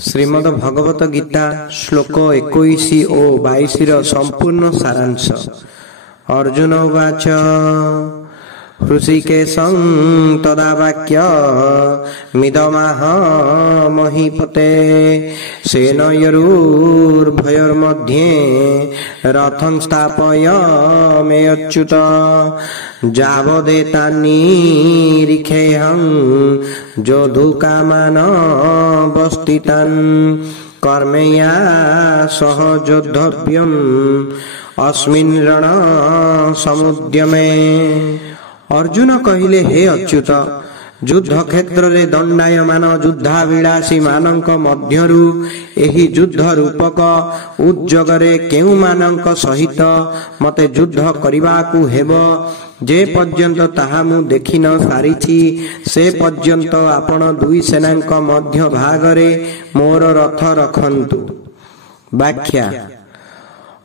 श्रीमद् भगवत गीता श्लोक 21 और 22 संपूर्ण सारांश। अर्जुन उवाच हृषिकेशं तदा वाक्य मिदमाह महीपते सेनयोर्भयोर्मध्ये रथं स्थापय मे अच्युत जावदेतान्निरीक्षेऽहं जोधुकामान् वस्थितान् कर्मया सह योद्धव्यम् अस्मिन् रण समुद्यमे। अर्जुन कहिले, हे अच्युत, युद्ध क्षेत्र रे दंडायमान युद्धाभिलाषी मानक मध्यरु एही युद्ध रूपक उद्योगरे केउ मानक सहित मते युद्ध करिबाकू हेबो जे पर्यंत ताहा मु देखि न सारिछि से पर्यंत आपण दुई सेनांक मध्य भागरे मोर रथ रखन्तु। व्याख्या।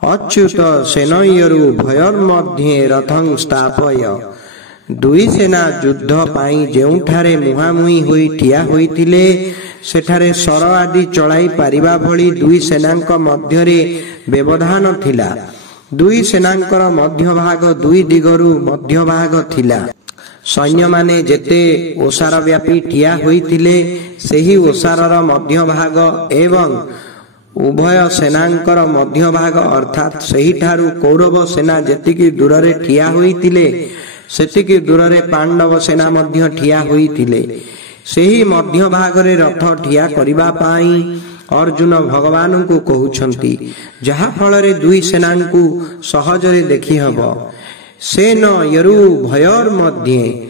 अच्युत सेनयोरु भयर मध्ये रथं स्थापय। दुई सेना युद्ध पाई जेउठारे मुहामुही होई ठिया होइतिले सेठारे सर आदि चलाई पारिबा भली दुई सेनांक मध्यरे व्यवधान थिला। दुई सेनांकर मध्य भाग दुई दिगरु मध्य भाग थिला। सैन्य माने जेते ओसार व्यापी ठिया होइतिले सेही ओसारर मध्य भाग एवं उभय सेनांकर मध्य भाग अर्थात सही ठारू कौरव सेना जेतिकी दूररे ठिया होइतिले सेतिकी दूररे पांडव सेना मध्य ठिया होइतिले। सेही मध्य भागरे रथ ठिया करिबा पाई अर्जुन भगवान को कहउछंती, जहा फलरे दुई सेनांकु सहजरे देखि हबो। सेनयोरु भयर मध्ये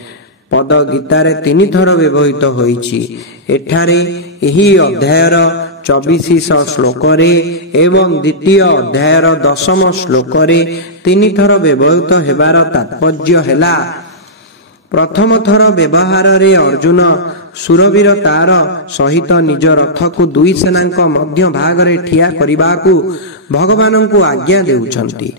पद गीतारे 3 थर व्यवहित होईछि। एठारे एही अध्यायर 24 श्लोक रे एवं द्वितीय अध्यायर 10 श्लोक रे 3 थर व्यवहित हेबार तात्पर्य हेला, प्रथम थर व्यवहार रे अर्जुन सुरवीर तार सहित निज रथ को दुई सेनांक मध्य भाग रे ठिया करिबाकू भगवान को आज्ञा देउछंती।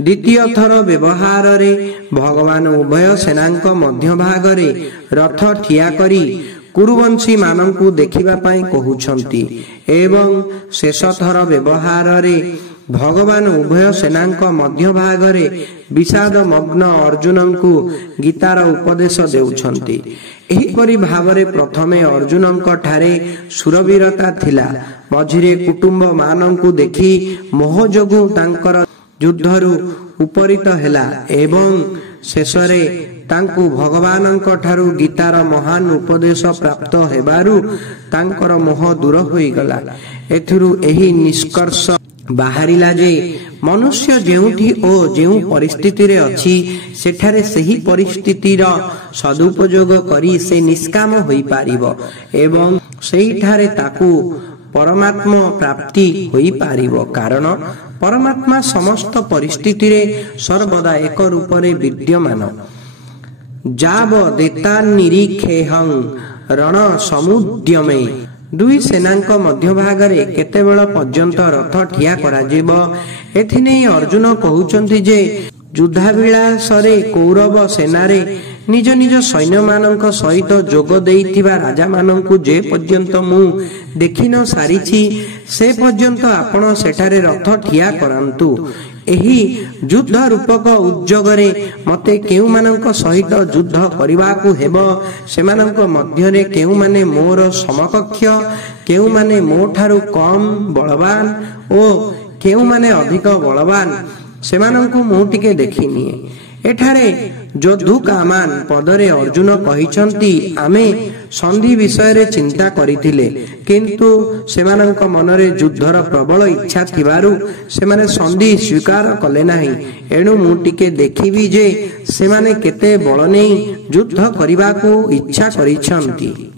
द्वितीय थर व्यवहार रे भगवान उभय सेनांक मध्य भाग रे रथ ठिया करी कुरुवंशी मानंकु देखिबा पाई कहउछंती एवं शेष थर व्यवहार रे भगवान उभय सेनांक मध्य भाग रे विषाद मग्न अर्जुनंकु गीतार उपदेश देउछंती। एही परि भावरे प्रथमे अर्जुनंक ठारे सुरवीरता थिला, मझिरे कुटुंब मानंकु देखि मोह जोगु तांकर युद्धरु उपरित हेला एवं शेषरे तांकु भगवानंक ठारू गीतार महान उपदेश प्राप्त हेबारु तांकर मोह दूर होई गला। एथिरु एही निष्कर्ष बाहरिला जे मनुष्य जेउठी ओ जेउ परिस्थिति रे अछि सेठारे सही परिस्थितिर सदुपयोग करी से निष्काम होई पारिबो एवं सेही ठारे ताकू परमात्मा प्राप्ति होई पारिबो। कारण परमात्मा समस्त परिस्थिति रे सर्वदा एक रूप रे विद्यमान। जावदेतान्निरीक्षेऽहं रण समुद्यमे। दुई सेनांक मध्य भागरे केतेबेल पर्यंत रथ ठिया करा जिवो एथिने अर्जुन कहउचंती जे युद्धाभिलाषरे कौरव सेनारे निज निज सैन्य मानक सहित जोग देइथिबा राजा मानंकु जे पर्यंत मु देखि न सारिछि से पर्यंत आपण सेठारे रथ ठिया करंतु। एही युद्ध रूपक उद्योगरे मते केउ मानक सहित युद्ध करिबाकू हेबो सेमानक मध्यरे केउ माने मोर समकक्ष केउ माने मोठारू कम बलवान ओ केउ माने अधिक बलवान सेमानंकु मु टिके देखिनिए। एठारे जोधुकामान पदरे अर्जुन कहिछंती आमे संधि विषय रे चिंता करिथिले किंतु सेमानंक मनरे युद्धर प्रबल इच्छा थिबारु सेमाने संधि स्वीकार कले नाही। एणु मु टिके देखिबी जे सेमाने केते बल नै युद्ध करिबाकू इच्छा करिछंती।